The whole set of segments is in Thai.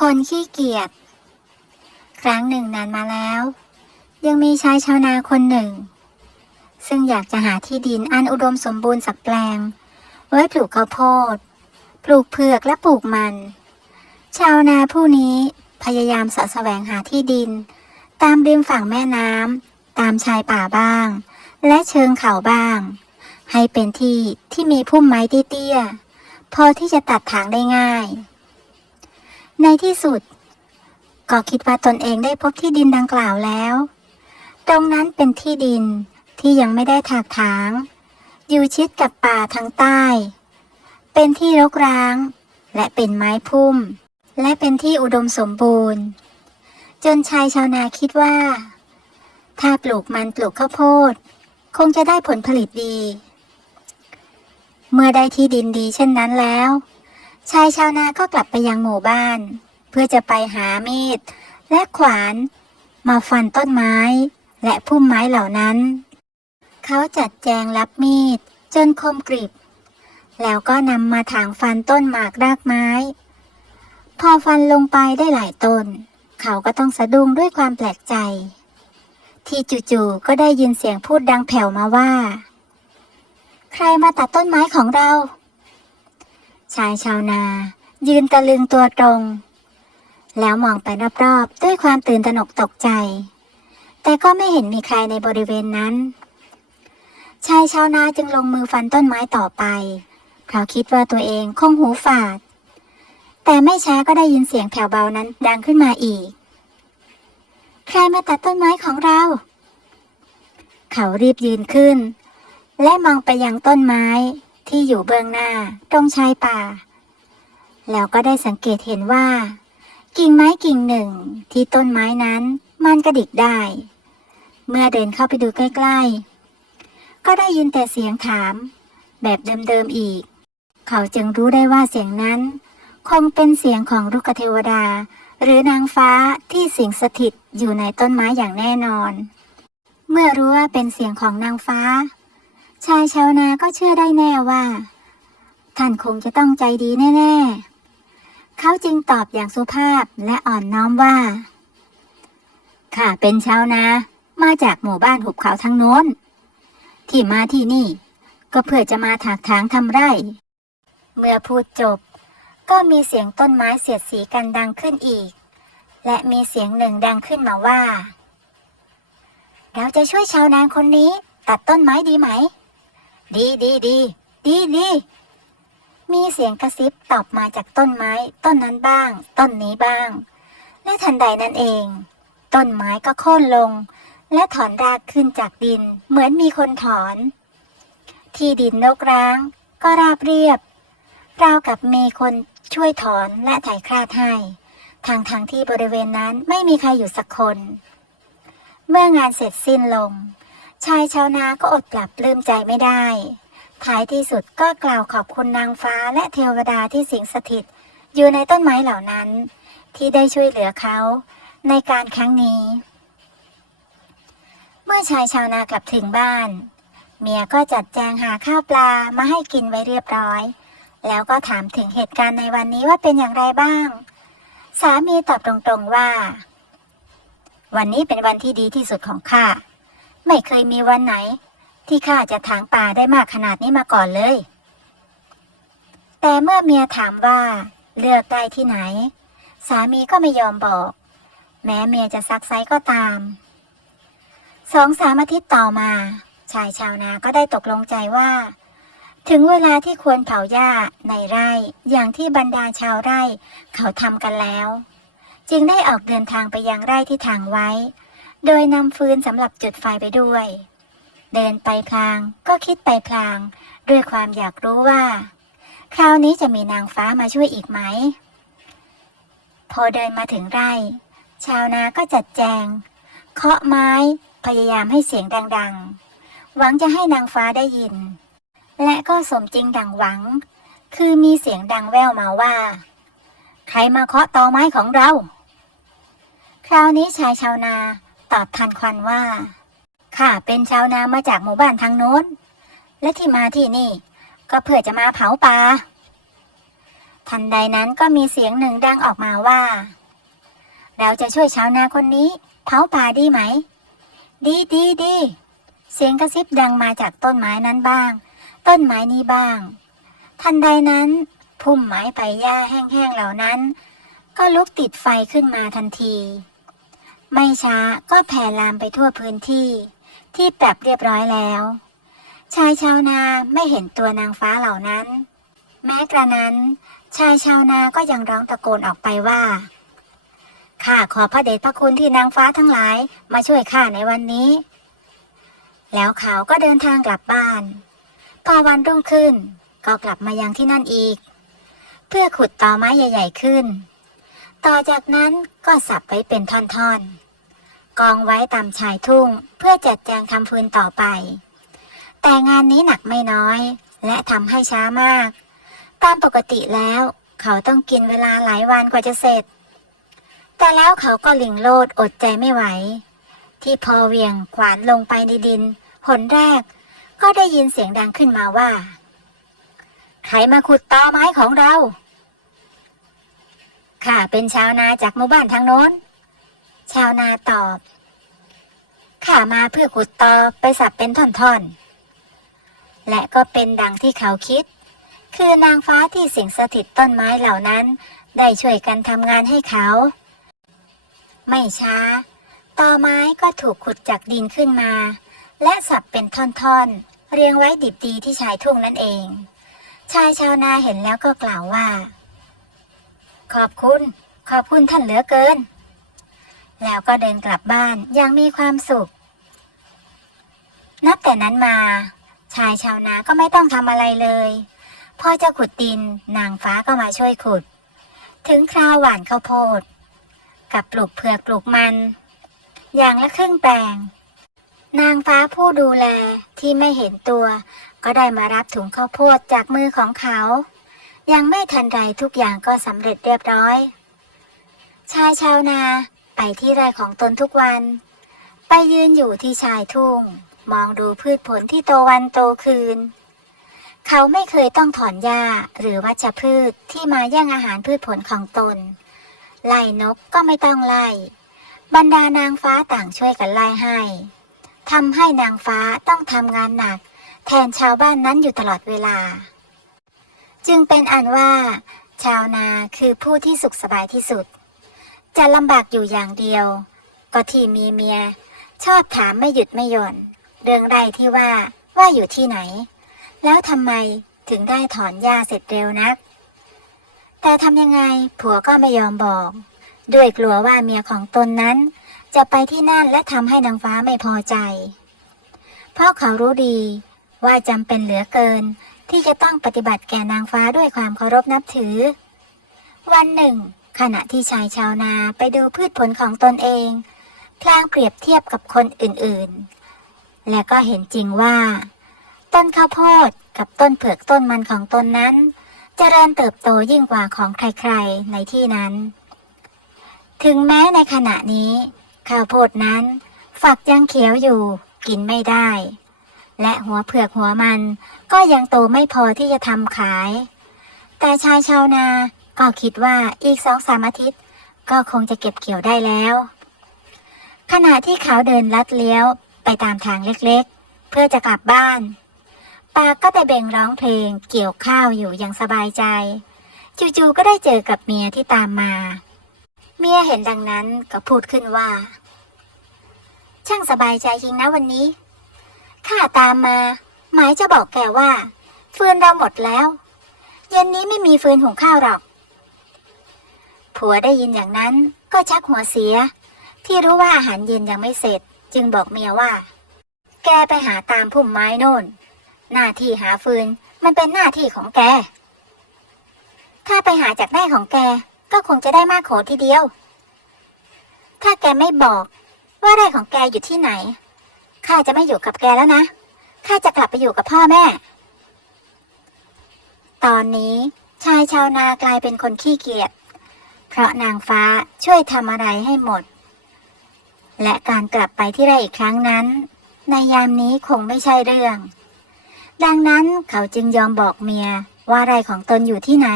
คนขี้เกียจ ครั้งหนึ่งนานมาแล้ว ยังมีชายชาวนาคนหนึ่ง ซึ่งอยากจะหาที่ดินอันอุดมสมบูรณ์สักแปลง ไว้ปลูกข้าวโพด ปลูกเผือกและปลูกมัน ชาวนาผู้นี้พยายามสะแสวงหาที่ดิน ตามริมฝั่งแม่น้ำตามชายป่าบ้าง และเชิงเขาบ้าง ให้เป็นที่ที่มีพุ่มไม้เตี้ยๆพอที่จะตัดถางได้ง่าย ในที่สุด ก็คิดว่าตนเองได้พบที่ดินดังกล่าวแล้ว ตรงนั้นเป็นที่ดินที่ยังไม่ได้ถากถาง อยู่ชิดกับป่าทางใต้ เป็นที่รกร้าง และเป็นไม้พุ่ม และเป็นที่อุดมสมบูรณ์ จนชายชาวนาคิดว่า ถ้าปลูกมันปลูกข้าวโพด คงจะได้ผลผลิตดี เมื่อได้ที่ดินดีเช่นนั้นแล้ว ชายชาวนาก็กลับไปยังหมู่บ้าน เพื่อจะไปหามีด และขวาน มาฟันต้นไม้ และพุ่มไม้เหล่านั้น เขาจัดแจงรับมีด จนคมกริบ แล้วก็นำมาถางฟันต้นหมากรากไม้ พอฟันลงไปได้หลายต้น เขาก็ต้องสะดุ้งด้วยความแปลกใจ ที่จู่ๆก็ได้ยินเสียงพูดดังแผ่วมาว่า ใครมาตัดต้นไม้ของเรา ชายชาวนา ยืนตะลึงตัวตรง แล้วมองไปรอบๆ ด้วยความตื่นตระหนกตกใจ แต่ก็ไม่เห็นมีใครในบริเวณนั้น ชายชาวนาจึงลงมือฟันต้นไม้ต่อไป เพราะคิดว่าตัวเองคงหูฝาด แต่ไม่ช้าก็ได้ยินเสียงแผ่วเบานั้นดังขึ้นมาอีก ใครมาตัดต้นไม้ของเรา เขารีบยืนขึ้น และมองไปยังต้นไม้ ที่อยู่เบื้องหน้าตรงชายป่า แล้วก็ได้สังเกตเห็นว่า กิ่งไม้กิ่งหนึ่งที่ต้นไม้นั้นมันกระดิกได้ เมื่อเดินเข้าไปดูใกล้ๆ ก็ได้ยินแต่เสียงถาม แบบเดิมๆอีก เขาจึงรู้ได้ว่าเสียงนั้น คงเป็นเสียงของลูกเทวดา หรือนางฟ้าที่สิงสถิตอยู่ในต้นไม้อย่างแน่นอน เมื่อรู้ว่าเป็นเสียงของนางฟ้า ชายชาวนาก็เชื่อได้แน่ว่า ท่านคงจะต้องใจดีแน่ ๆ เขาจึงตอบอย่างสุภาพและอ่อนน้อมว่า ข้าเป็นชาวนา มาจากหมู่บ้านหุบเขาทั้งโน้น ที่มาที่นี่ ก็เพื่อจะมาถากถางทำไร่ เมื่อพูดจบ ก็มีเสียงต้นไม้เสียดสีกันดังขึ้นอีก และมีเสียงหนึ่งดังขึ้นมาว่า เราจะช่วยชาวนาคนนี้ตัดต้นไม้ดีไหม ดีดีดีดีดีมีเสียงกระซิบตอบมาจากต้นไม้ ต้นนั้นบ้าง ต้นนี้บ้าง และทันใดนั้นเอง ต้นไม้ก็โค่นลง และถอนรากขึ้นจากดิน เหมือนมีคนถอน ที่ดินรกร้าง ก็ราบเรียบราวกับมีคนช่วยถอนและไถคราดให้ทางทางที่บริเวณนั้นไม่มีใครอยู่สักคน เมื่องานเสร็จสิ้นลง ชายชาวนาก็อดปรับปลื้มใจไม่ได้ ท้ายที่สุดก็กล่าวขอบคุณนางฟ้าและเทวดาที่สิงสถิต อยู่ในต้นไม้เหล่านั้น ที่ได้ช่วยเหลือเขาในการครั้งนี้ เมื่อชายชาวนากลับถึงบ้าน เมียก็จัดแจงหาข้าวปลามาให้กินไว้เรียบร้อย แล้วก็ถามถึงเหตุการณ์ในวันนี้ว่าเป็นอย่างไรบ้าง สามีตอบตรงๆว่า วันนี้เป็นวันที่ดีที่สุดของข้า ไม่เคยมีวันไหน ที่ข้าจะถางป่าได้มากขนาดนี้มาก่อนเลย แต่เมื่อเมียถามว่า เลือกได้ที่ไหน สามีก็ไม่ยอมบอก แม้เมียจะซักไซก็ตาม สองสามอาทิตย์ต่อมา ชายชาวนาก็ได้ตกลงใจว่า ถึงเวลาที่ควรเผาหญ้าในไร่อย่างที่บรรดาชาวไร่เขาทำกันแล้ว จึงได้ออกเดินทางไปยังไร่ที่ทางไว้ โดยนำฟืนสำหรับจุดไฟไปด้วย เดินไปพลางก็คิดไปพลาง ด้วยความอยากรู้ว่า คราวนี้จะมีนางฟ้ามาช่วยอีกไหม พอเดินมาถึงไร่ ชาวนาก็จัดแจง เคาะไม้พยายามให้เสียงดังๆ หวังจะให้นางฟ้าได้ยิน และก็สมจริงดังหวัง คือมีเสียงดังแว่วมาว่า ใครมาเคาะตอไม้ของเรา คราวนี้ชายชาวนา ตอบทันควันว่าข้าเป็นชาวนามาจากหมู่บ้านทางโน้น และที่มาที่นี่ ก็เพื่อจะมาเผาป่าทันใดนั้นก็มีเสียงหนึ่งดังออกมาว่า เราจะช่วยชาวนาคนนี้ เผาป่าดีไหม ดีดีดีเสียงกระซิบดังมาจากต้นไม้นั้นบ้าง ต้นไม้นี้บ้าง ทันใดนั้นพุ่มไม้ใบหญ้าแห้งๆเหล่านั้น ก็ลุกติดไฟขึ้นมาทันที ไม่ช้าก็แผ่ลามไปทั่วพื้นที่ที่ปรับเรียบร้อยแล้ว ชายชาวนาไม่เห็นตัวนางฟ้าเหล่านั้น แม้กระนั้น ชายชาวนาก็ยังร้องตะโกนออกไปว่าข้าขอพระเดชพระคุณที่นางฟ้าทั้งหลายมาช่วยข้าในวันนี้ แล้วเขาก็เดินทางกลับบ้าน พอวันรุ่งขึ้นก็กลับมายังที่นั่นอีก เพื่อขุดตอไม้ใหญ่ ๆขึ้น ต่อจากนั้นก็สับไว้เป็นท่อนๆ กองไว้ตามชายทุ่งเพื่อจัดแจงทำฟืนต่อไป แต่งานนี้หนักไม่น้อย และทำให้ช้ามาก ตามปกติแล้ว เขาต้องกินเวลาหลายวันกว่าจะเสร็จ แต่แล้วเขาก็หลิงโลดอดใจไม่ไหว ที่พอเวียงขวานลงไปในดิน หนแรก ก็ได้ยินเสียงดังขึ้นมาว่า ใครมาขุดตอไม้ของเรา ข้าเป็นชาวนาจากหมู่บ้านทางโน้น ชาวนาตอบ ข้ามาเพื่อขุดตอไปสับเป็นท่อนๆ และก็เป็นดังที่เขาคิด คือนางฟ้าที่สิงสถิตต้นไม้เหล่านั้น ได้ช่วยกันทำงานให้เขา ไม่ช้า ตอไม้ก็ถูกขุดจากดินขึ้นมา และสับเป็นท่อนๆ เรียงไว้ดิบดีที่ชายทุ่งนั่นเอง ชายชาวนาเห็นแล้วก็กล่าวว่า ขอบคุณ ขอบคุณท่านเหลือเกิน แล้วก็เดินกลับบ้านอย่างมีความสุข นับแต่นั้นมา ชายชาวนาก็ไม่ต้องทำอะไรเลยพอจะขุดดินนางฟ้าก็มาช่วยขุด ถึงคราวหว่านข้าวโพด กับปลูกเผือกปลูกมัน อย่างละครึ่งแปลง นางฟ้าผู้ดูแลที่ไม่เห็นตัว ก็ได้มารับถุงข้าวโพดจากมือของเขา ยังไม่ทันไรทุกอย่างก็สำเร็จเรียบร้อย ชายชาวนาไปที่ไร่ของตนทุกวัน ไปยืนอยู่ที่ชายทุ่ง มองดูพืชผลที่โตวันโตคืน เขาไม่เคยต้องถอนหญ้าหรือวัชพืชที่มาแย่งอาหารพืชผลของตน ไล่นกก็ไม่ต้องไล่ บรรดานางฟ้าต่างช่วยกันไล่ให้ทำให้นางฟ้าต้องทำงานหนัก แทนชาวบ้านนั้นอยู่ตลอดเวลา จึงเป็นอันว่า ชาวนาคือผู้ที่สุขสบายที่สุด จะลำบากอยู่อย่างเดียว ก็ที่มีเมีย ชอบถามไม่หยุดไม่หย่อนเรื่องไรที่ว่าว่าอยู่ที่ไหน แล้วทำไมถึงได้ถอนหญ้าเสร็จเร็วนัก แต่ทำยังไงผัวก็ไม่ยอมบอก ด้วยกลัวว่าเมียของตนนั้น จะไปที่นั่นและทำให้นางฟ้าไม่พอใจ เพราะเขารู้ดีว่าจำเป็นเหลือเกิน ที่จะต้องปฏิบัติแก่นางฟ้าด้วยความเคารพนับถือ วันหนึ่ง ขณะที่ชายชาวนาไปดูพืชผลของตนเอง พลางเปรียบเทียบกับคนอื่นๆ และก็เห็นจริงว่า ต้นข้าวโพดกับต้นเผือกต้นมันของตนนั้นจเจริญเติบโตยิ่งกว่าของใครๆในที่นั้น ถึงแม้ในขณะนี้ ข้าวโพดนั้น ฝักยังเขียวอยู่กินไม่ได้ และหัวเผือกหัวมัน ก็ยังโตไม่พอที่จะทำขาย แต่ชายชาวนาก็คิดว่าอีกสองสามอาทิตย์ ก็คงจะเก็บเกี่ยวได้แล้ว ขณะที่เขาเดินลัดเลี้ยวไปตามทางเล็กๆ เพื่อจะกลับบ้าน ปาก็ได้เบ่งร้องเพลงเกี่ยวข้าวอยู่อย่างสบายใจ จู่ๆก็ได้เจอกับเมียที่ตามมา เมียเห็นดังนั้นก็พูดขึ้นว่า ช่างสบายใจจริงนะวันนี้ ข้าตามมา หมายจะบอกแกว่า ฟืนเราหมดแล้ว เย็นนี้ไม่มีฟืนหุงข้าวหรอก ผัวได้ยินอย่างนั้นก็ชักหัวเสีย ที่รู้ว่าอาหารเย็นยังไม่เสร็จ จึงบอกเมียว่า แกไปหาตามพุ่มไม้โน่น หน้าที่หาฟืนมันเป็นหน้าที่ของแก ถ้าไปหาจากได้ของแกก็คงจะได้มากโขทีเดียว ถ้าแกไม่บอกว่าไร่ของแกอยู่ที่ไหน ข้าจะไม่อยู่กับแกแล้วนะ ข้าจะกลับไปอยู่กับพ่อแม่ ตอนนี้ชายชาวนากลายเป็นคนขี้เกียจ เพราะนางฟ้าช่วยทำอะไรให้หมด และการกลับไปที่ไร่อีกครั้งนั้น ในยามนี้คงไม่ใช่เรื่อง ดังนั้นเขาจึงยอมบอกเมียว่าไร่ของตนอยู่ที่ไหน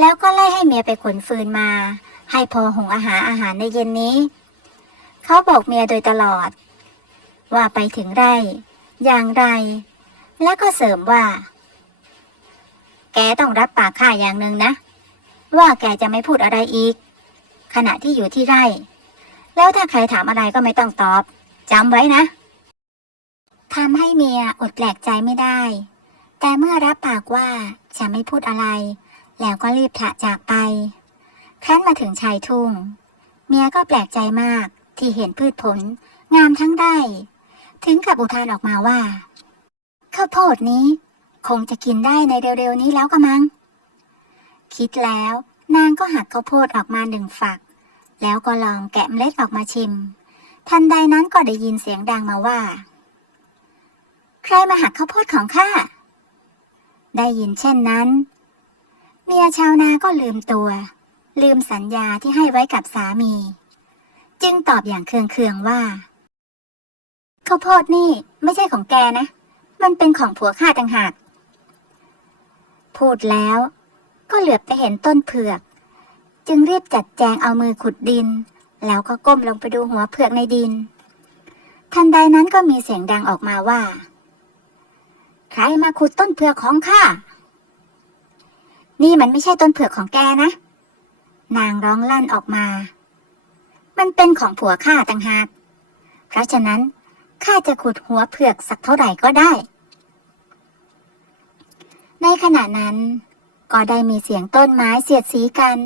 แล้วก็ไล่ให้เมียไปขนฟืนมา ให้พอหุงอาหารอาหารในเย็นนี้ เขาบอกเมียโดยตลอด ว่าไปถึงไร่ อย่างไร แล้วก็เสริมว่า แกต้องรับปากข้าอย่างหนึ่งนะ ว่าแกจะไม่พูดอะไรอีก ขณะที่อยู่ที่ไร่ แล้วถ้าใครถามอะไรก็ไม่ต้องตอบจำไว้นะทำให้เมียอดแปลกใจไม่ได้ แต่เมื่อรับปากว่าจะไม่พูดอะไร แล้วก็รีบถะจากไปครั้นมาถึงชายทุ่ง เมียก็แปลกใจมากที่เห็นพืชผล งามทั้งได้ ถึงกับอุทานออกมาว่าข้าวโพดนี้ คงจะกินได้ในเร็วๆนี้แล้วกะมัง คิดแล้วนางก็หักข้าวโพดออกมาหนึ่งฝัก แล้วก็ลองแกะเมล็ดออกมาชิม ทันใดนั้นก็ได้ยินเสียงดังมาว่า ใครมาหักข้าวโพดของข้า ได้ยินเช่นนั้นเมียชาวนาก็ลืมตัว ลืมสัญญาที่ให้ไว้กับสามี จึงตอบอย่างเคืองๆว่า ข้าวโพดนี่ไม่ใช่ของแกนะ มันเป็นของผัวข้าต่างหาก พูดแล้วก็เหลือบไปเห็นต้นเผือก จึงรีบจัดแจงเอามือขุดดิน แล้วก็ก้มลงไปดูหัวเผือกในดิน ทันใดนั้นก็มีเสียงดังออกมาว่า ใครมาขุดต้นเผือกของข้า นี่มันไม่ใช่ต้นเผือกของแกนะ นางร้องลั่นออกมา มันเป็นของผัวข้าต่างหาก เพราะฉะนั้น ข้าจะขุดหัวเผือกสักเท่าไหร่ก็ได้ ในขณะนั้น ก็ได้มีเสียงต้นไม้เสียดสีกัน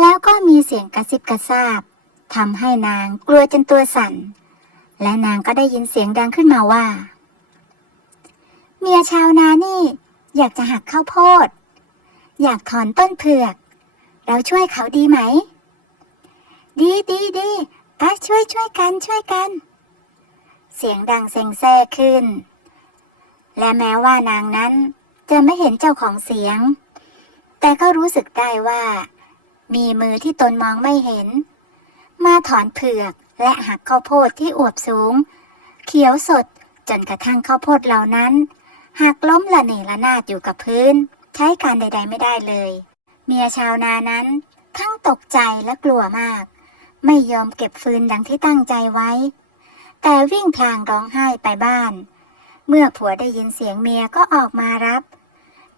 แล้วก็มีเสียงกระซิบกระซาบทำให้นางกลัวจนตัวสั่น และนางก็ได้ยินเสียงดังขึ้นมาว่า เมียชาวนานี่ อยากจะหักข้าวโพด อยากถอนต้นเผือก เราช่วยเขาดีไหม ดีดีดีไปช่วยช่วยกันช่วยกัน เสียงดังเซ็งแซ่ขึ้น และแม้ว่านางนั้นจะไม่เห็นเจ้าของเสียง แต่ก็รู้สึกได้ว่า มีมือที่ตนมองไม่เห็น มาถอนเผือกและหักข้าวโพดที่อวบสูง เขียวสดจนกระทั่งข้าวโพดเหล่านั้นหักล้มละเนระนาดอยู่กับพื้น ใช้การใด ๆ ไม่ได้เลย เมียชาวนานั้นทั้งตกใจและกลัวมาก ไม่ยอมเก็บฟืนดังที่ตั้งใจไว้ แต่วิ่งพลางร้องไห้ไปบ้าน เมื่อผัวได้ยินเสียงเมียก็ออกมารับ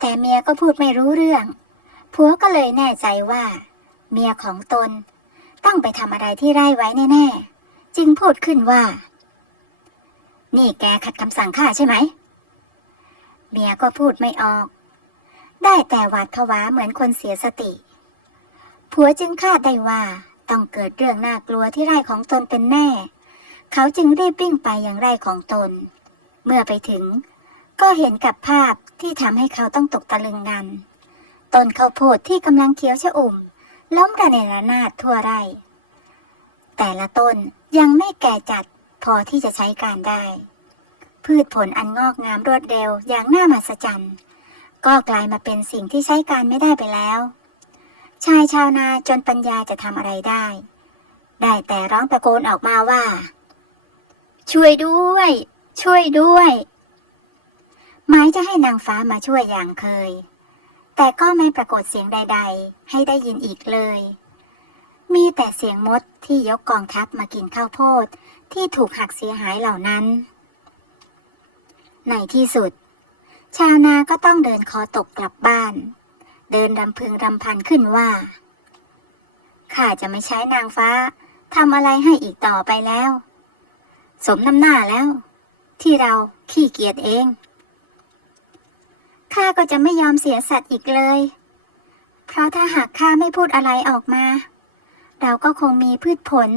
แต่เมียก็พูดไม่รู้เรื่อง ผัวก็เลยแน่ใจว่า เมียของตน ต้องไปทำอะไรที่ไร่ไว้แน่ๆ จึงพูดขึ้นว่า นี่แกขัดคำสั่งข้าใช่ไหม เมียก็พูดไม่ออก ได้แต่หวาดผวาเหมือนคนเสียสติ ผัวจึงคาดได้ว่าต้องเกิดเรื่องน่ากลัวที่ไร่ของตนเป็นแน่ เขาจึงรีบวิ่งไปยังไร่ของตน เมื่อไปถึง ก็เห็นกับภาพที่ทำให้เขาต้องตกตะลึงงันต้นข้าวโพดที่กำลังเขียวชะอุ่ม ล้มระเนระนาดทั่วไร่ แต่ละต้นยังไม่แก่จัดพอที่จะใช้การได้ พืชผลอันงอกงามรวดเร็วอย่างน่ามหัศจรรย์ก็กลายมาเป็นสิ่งที่ใช้การไม่ได้ไปแล้ว ชายชาวนาจนปัญญาจะทำอะไรได้ ได้แต่ร้องตะโกนออกมาว่า ช่วยด้วย ช่วยด้วย หมายจะให้นางฟ้ามาช่วยอย่างเคย แต่ก็ไม่ปรากฏเสียงใด ๆ ให้ได้ยินอีกเลย มีแต่เสียงมดที่ยกกองทัพมากินข้าวโพดที่ถูกหักเสียหายเหล่านั้น ในที่สุด ชาวนาก็ต้องเดินคอตกกลับบ้าน เดินรำพึงรำพันขึ้นว่าข้าจะไม่ใช้นางฟ้าทำอะไรให้อีกต่อไปแล้ว สมน้ำหน้าแล้ว ที่เราขี้เกียจเอง ข้าก็จะไม่ยอมเสียสัตว์อีกเลย เพราะถ้าหากข้าไม่พูดอะไรออกมา เราก็คงมีพืชผล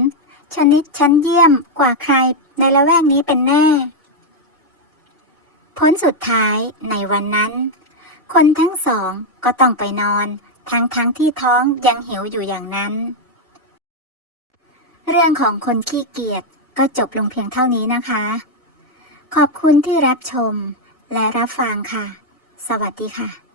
ชนิดชั้นเยี่ยมกว่าใครในละแวกนี้เป็นแน่ ผลสุดท้ายในวันนั้น คนทั้งสองก็ต้องไปนอน ทั้งทั้งที่ท้องยังหิวอยู่อย่างนั้น เรื่องของคนขี้เกียจ ก็จบลงเพียงเท่านี้นะคะ ขอบคุณที่รับชมและรับฟังค่ะ สวัสดีค่ะ